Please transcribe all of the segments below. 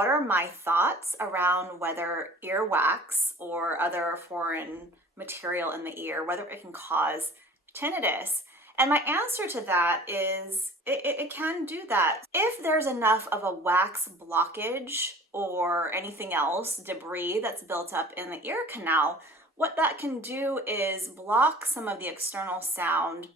what are my thoughts around whether earwax or other foreign material in the ear, whether it can cause tinnitus. And my answer to that is it can do that. If there's enough of a wax blockage or anything else, debris that's built up in the ear canal, what that can do is block some of the external sound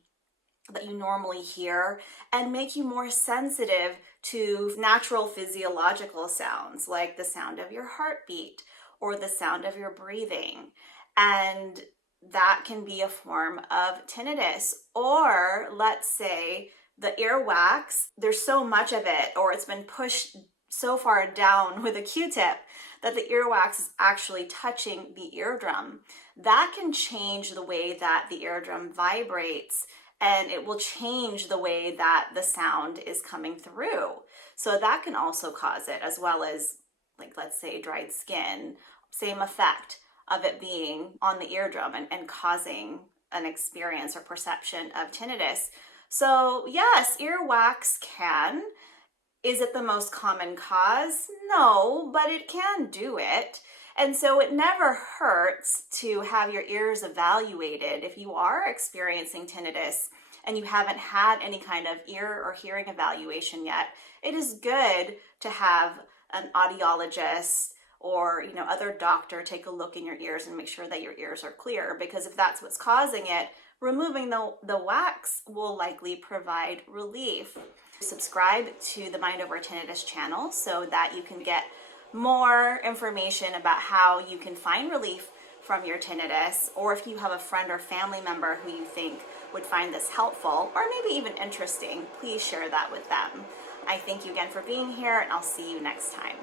that you normally hear and make you more sensitive to natural physiological sounds like the sound of your heartbeat or the sound of your breathing. And that can be a form of tinnitus. Or let's say the earwax, there's so much of it, or it's been pushed so far down with a Q-tip that the earwax is actually touching the eardrum. That can change the way that the eardrum vibrates, and it will change the way that the sound is coming through. So that can also cause it, as well as, like, let's say dried skin, same effect of it being on the eardrum and causing an experience or perception of tinnitus. So yes, earwax can. Is it the most common cause? No, but it can do it. And so it never hurts to have your ears evaluated. If you are experiencing tinnitus and you haven't had any kind of ear or hearing evaluation yet, it is good to have an audiologist or other doctor take a look in your ears and make sure that your ears are clear, because if that's what's causing it, removing the wax will likely provide relief. Subscribe to the Mind Over Tinnitus channel so that you can get more information about how you can find relief from your tinnitus, or if you have a friend or family member who you think would find this helpful or maybe even interesting, please share that with them. I thank you again for being here, and I'll see you next time.